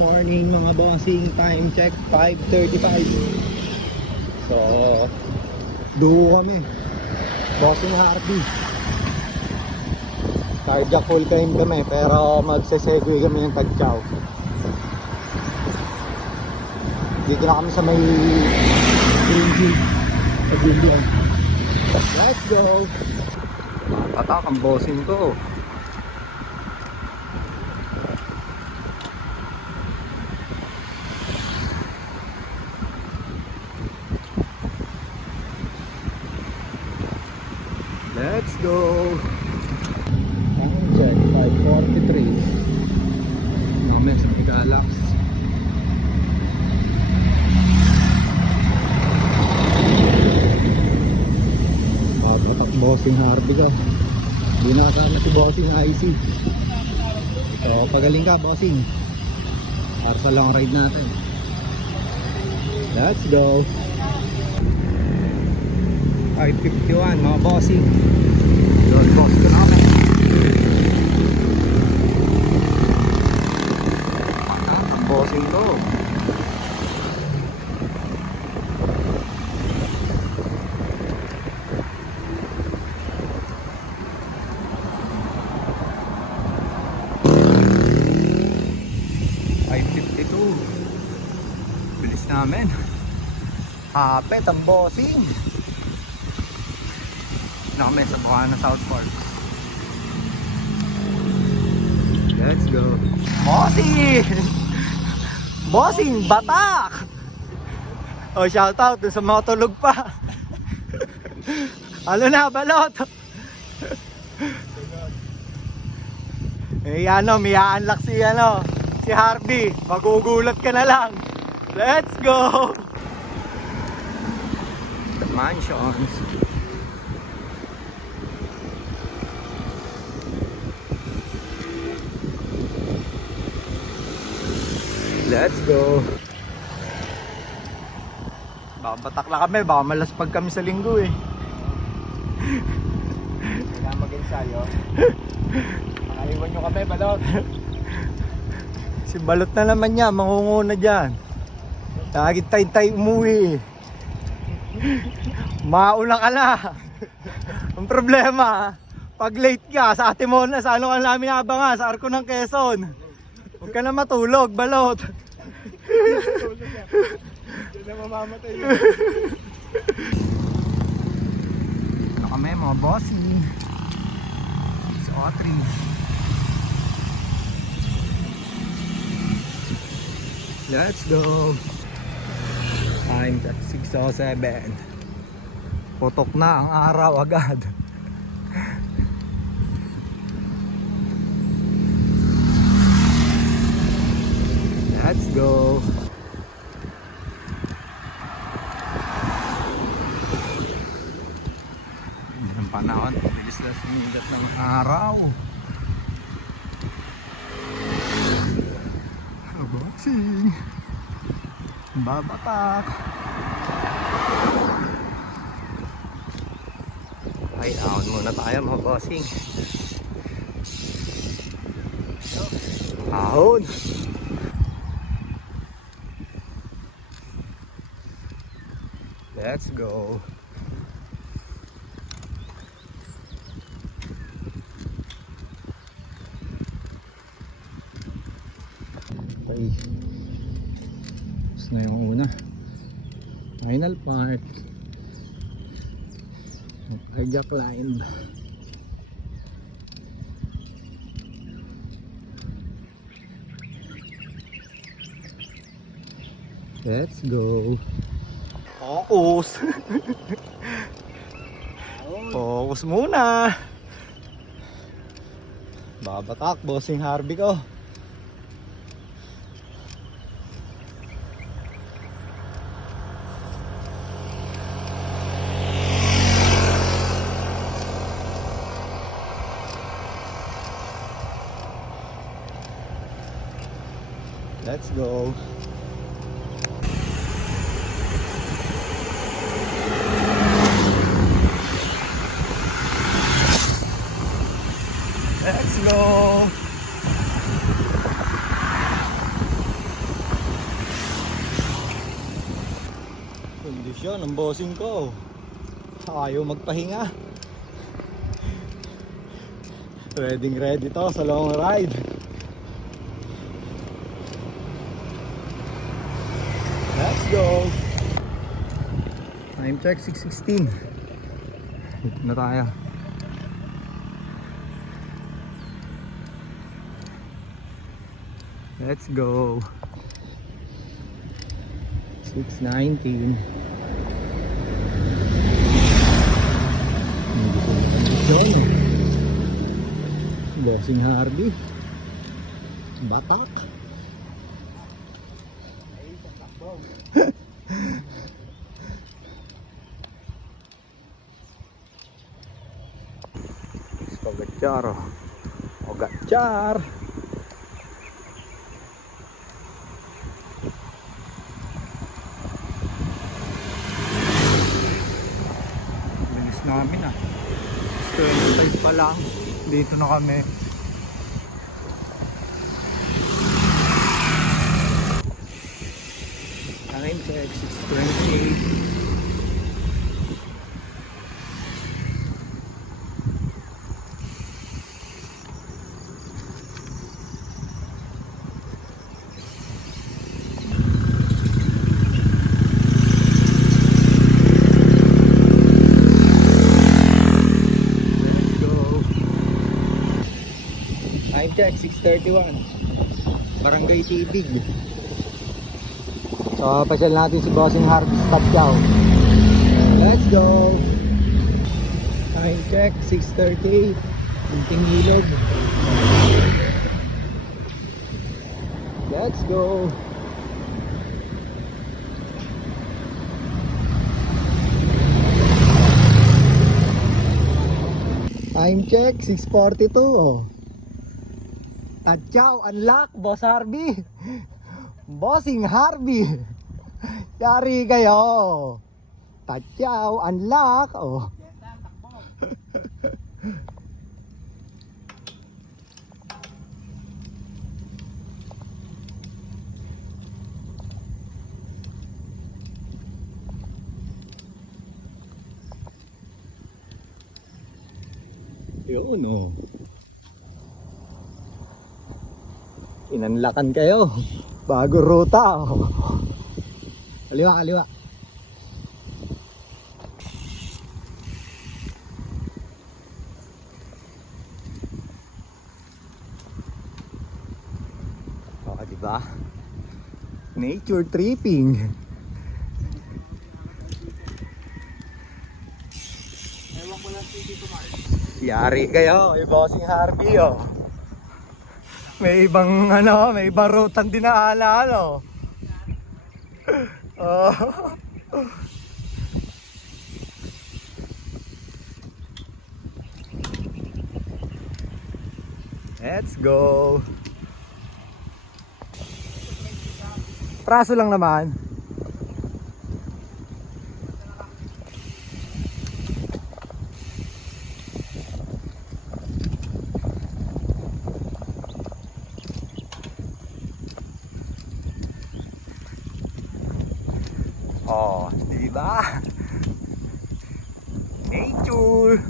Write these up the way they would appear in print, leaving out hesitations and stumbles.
morning mga bossing. Time check 5:35. So duo kami, bossing Hardy. Cardiac full time kami pero magse-segue kami ng Tagchaw. Dito na kami sa may Greenview. Let's go. Patak ang bossing ko. Let's go. Time check 5:43. Namin sa Galax. Patak bossing Hardy ka. Hindi na kasama si bossing IC. So pagaling ka bossing. Para sa long ride natin. Let's go. 5:51 mga bossing. Yun, boss ko na kami. Patak ang bossing ko. Bilis namin. Hapet ang bossing. Na kami sa Buhana South Park. Let's go. Bossing! Bossing! Batak! Oh, shout out dun sa mga tulog pa. Ano na, balot? Eh ano, may a-unlock si Harvey. Magugulat ka na lang. Let's go! The mansions. Let's go. Babatak na kami, baka malaspag kami sa linggo eh. Kailangan mag-ensayo. Makaliwan nyo kami, balot. Si balot na naman niya, mangunguna dyan. Lagi tay-tay umuwi. Mauna ka na. Ang problema, pag late ka sa Atimona, sa ano ka namin abangan, sa Arco ng Quezon. Huwag ka na matulog, balot. Hindi na mamamatay yun. Ano kami mga bossing? Sa O3. Let's go. Time at 6:07. Putok na ang araw agad. Let's go. Ang panahon, bilis na sumigat ng araw. Boxing. Babatak. Ay, down muna tayo mga bossing. Ahon. Let's go. Okay. Tapos na yung una. Final part. Cardiac line. Let's go. Focus. Focus muna. Babatak, bossing Harvey ko. Let's go. Let's go. Kondisyon ng bossing ko. Ayaw magpahinga. Ready to sa long ride. Let's go. Time check 6:16. Dito na tayo. Let's go. 6:19. Bossing Harvey. Batak. Pagachar. Pagachar. Bilis namin ah. 25 pa lang. Dito na kami. Time check 6:28. Time check 6:31. Barangay Tibig. So pasyal natin si Bossing Harvey sa Tatyao. Let's go. Time check 6:38. Kunting ilog. Let's go. Time check 6:42. Tatyao, unlock, Boss Harvey. Bossing Harvey. Yari kayo. Tatyao, unlock. Oh. Yun oh. Inanlakan kayo. Bago ruta. Oh. Kaliwa, kaliwa. Oh, diba? Nature tripping. Ewan ko lang si Tito Mark. Yari kayo, may Bossing Harvey oh. May ibang ano, may ibang rutan dinaanan oh. Oh. Let's go. Praso lang naman. Oh, diba? Nature.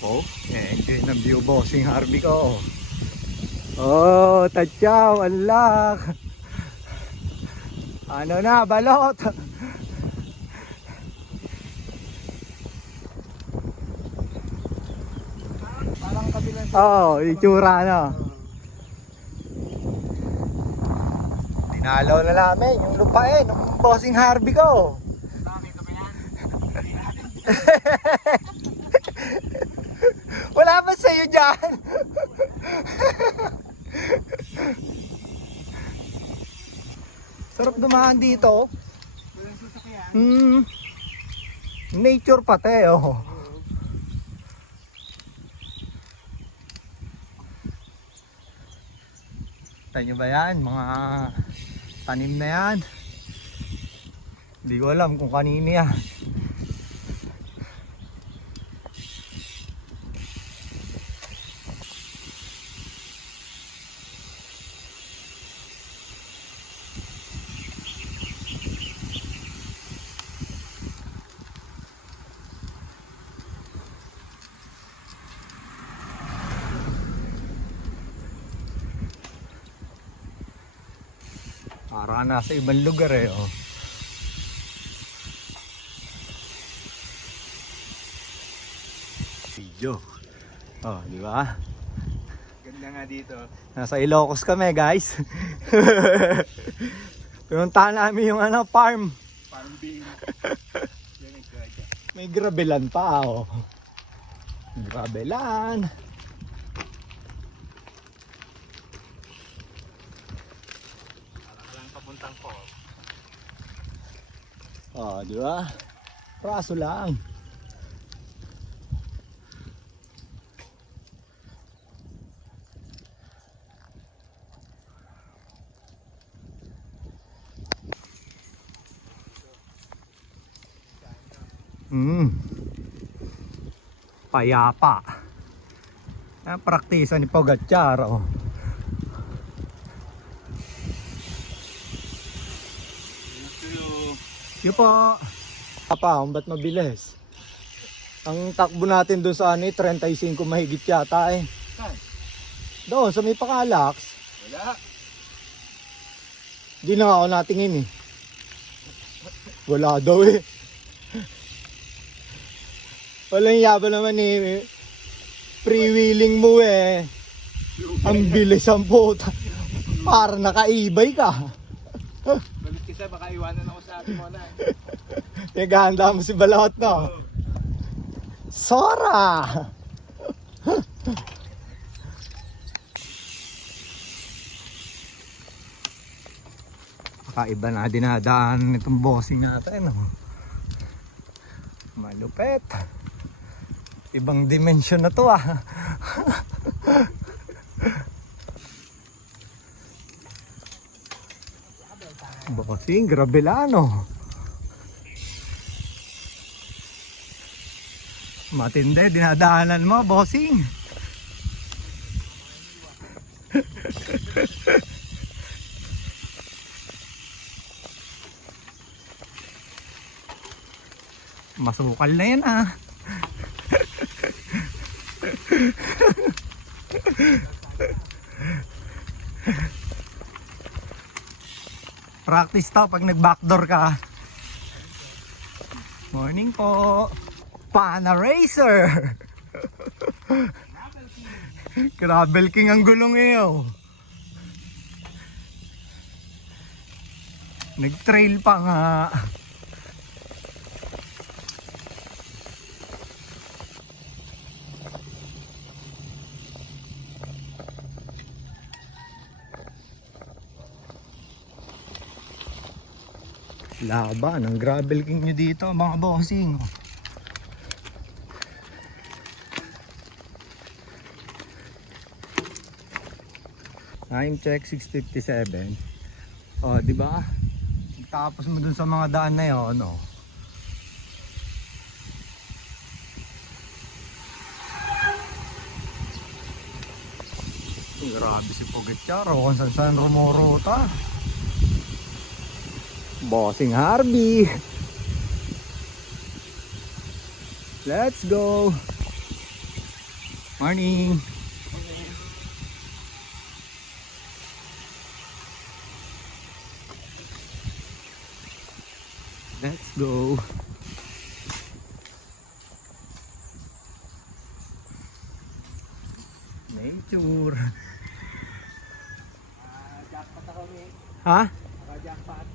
Oh, enjoy ng view Bossing Harvey ko. Oh, Tatyao, unlock. Ano na, balot. Parang kabilang Oo, itsura na. Dinalaw na namin yung lupain ng Bossing Harvey ko. dami ka ba yan? Wala ba sa'yo dyan? Sarap dumaan dito. Walang sasakyan. Nature pati oh. Tayo nyo ba yan? Mga tanim na yan. Hindi ko alam kung kanino yan. Para nasa ibang lugar eh. Oh. Video. Oh, di ba? Ganda nga dito. Nasa Ilocos kami, guys. Pinuntahan namin yung farm. Parang being. Yan ang kaya. May grabelan pa, oh. Grabelan. Parang papuntang ko. Oh, di ba? Praso lang. Payapa. Praktisa ni Pogacar, oh. Yo po. Papa, ba't mabilis? Ang takbo natin doon sa 35 mahigit yata eh. Saan? Doon sa may Pakalax. Wala. Di na ako natingin eh. Wala daw eh. Walang yaba naman eh. Freewheeling mo eh. Ang bilis ang puta. Para nakaibay ka. Balit kasi baka iwanan ako sa atin mo na. Nagahanda mo si Balot, no? Sora! Kakaiba na dinadaan nitong bossing natin, no? Malupet. Ibang dimensyon na to, ah. Bossing, grabelano. Matindi, dinadaanan mo, bossing. Masukal na yan, ah. Practice to pag nag-backdoor ka. Morning po. Pana Racer. Gravel King ang gulong eh, oh. Nag-trail pa nga. Laban ang Gravel King nyo dito, mga bossing. Time check 6:57. Oh, di ba? Tapos mo dun sa mga daan na 'yon, no. Grabe si Pogacar, oh, kung saan rumorota. Bossing Harvey. Let's go. Morning. Let's go. Nature. Jackpot ako eh. Ha? Jackpot.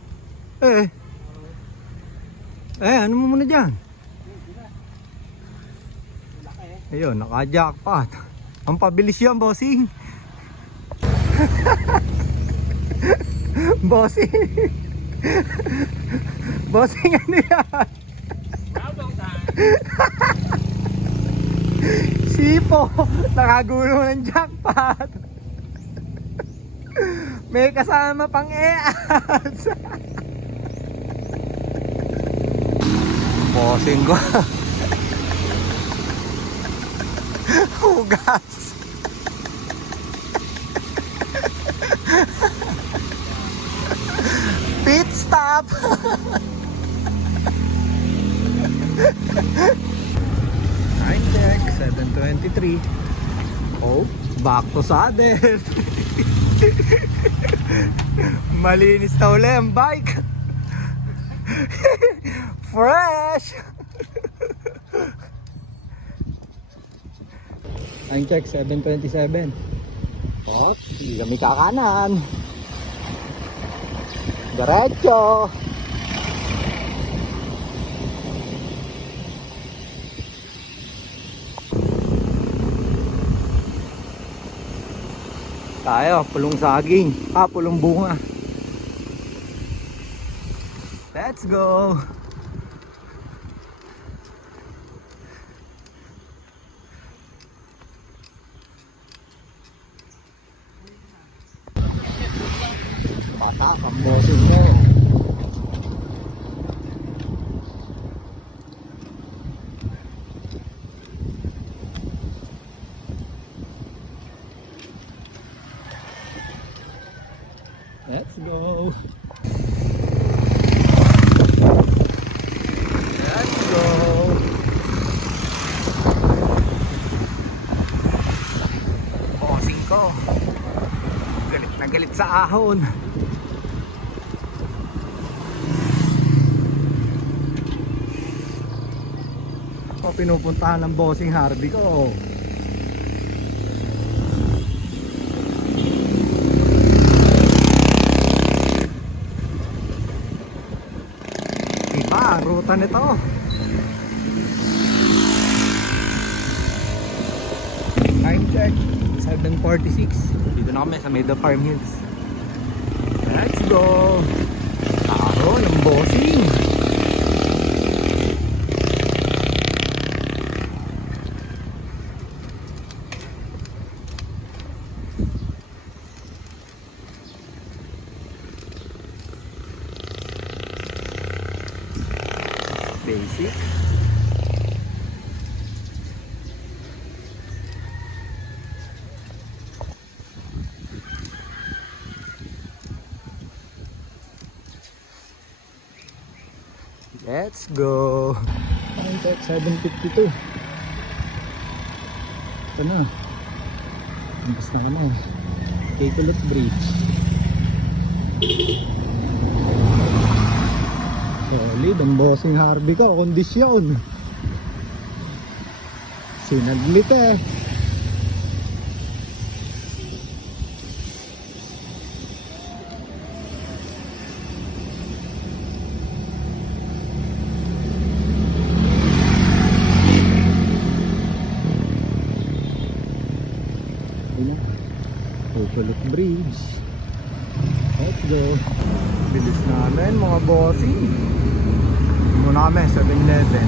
Ano mo muna dyan? Laki eh. Ayun, naka-jackpot. Ang pabilis yan, bossing. Bossing. Bossing, ano yan? Sipo, nakagulo ng jackpot. May kasama pang e-ads. Bossing ko. Hugas. Pit stop. Time check 7:23. Oh, Back to saddle. Malinis na uli ang bike. Fresh. Time check 7:27. Oh, hindi kami kakanan. Diretso. Tayo, pulong saging. Pulong bunga. Let's go. Bata, pambosin mo. Let's go. Let's go. Bossing ko. Galit na galit sa ahon. Ako pinupuntahan ng bossing Harvey ko. Iba ang ruta nito. Time check 7:46. Dito na kami sa Meadow Farm Hills. Let's go. Taro ng bossing. Basic. Let's go. Time check 7:52. Ito na. Ambas na kami. Cacolot Bridge. Solid ang bossing Harvey ko. Kondisyon. Sinaglit eh. Cacolot Bridge. Let's go. Bilis namin mga bossing. Muna kami 7-Eleven.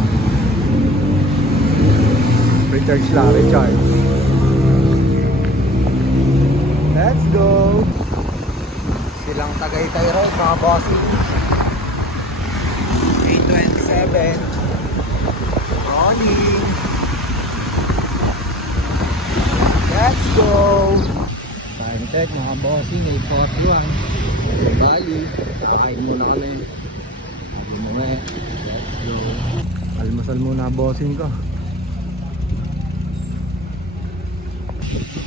Recharge lang, recharge. Let's go. Silang Tagaytay Road mga bossing. 8:27. Rolling. Let's go. Time check mga bossing, 8:41. Bali, kakain muna kami. Let's go. Almasal muna bossing ko.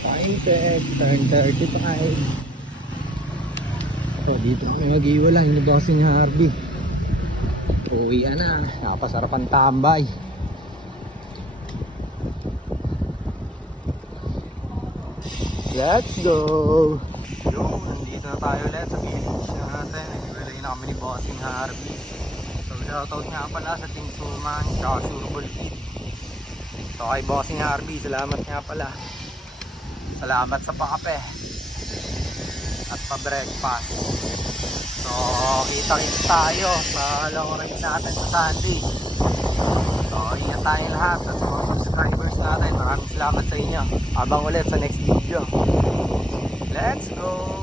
Time check 10:35. Ako dito kami mag-iwala yung bossing Harvey. Uwi na. Napasarap ang tambay. Let's go! Yo, nandito na tayo ulit sa village natin. Nag-iwalay na kami ni bossing Harvey. So shoutout nga pala sa Team Suman tsaka Surbol Kid. So kay bossing Harvey, salamat nga pala. Salamat sa pakape at pa-breakfast. So kita-kits tayo sa long ride natin sa Sunday. So ingat tayo lahat at sa mga subscribers natin. Maraming salamat sa inyo. Abang ulit sa next video. Let's go!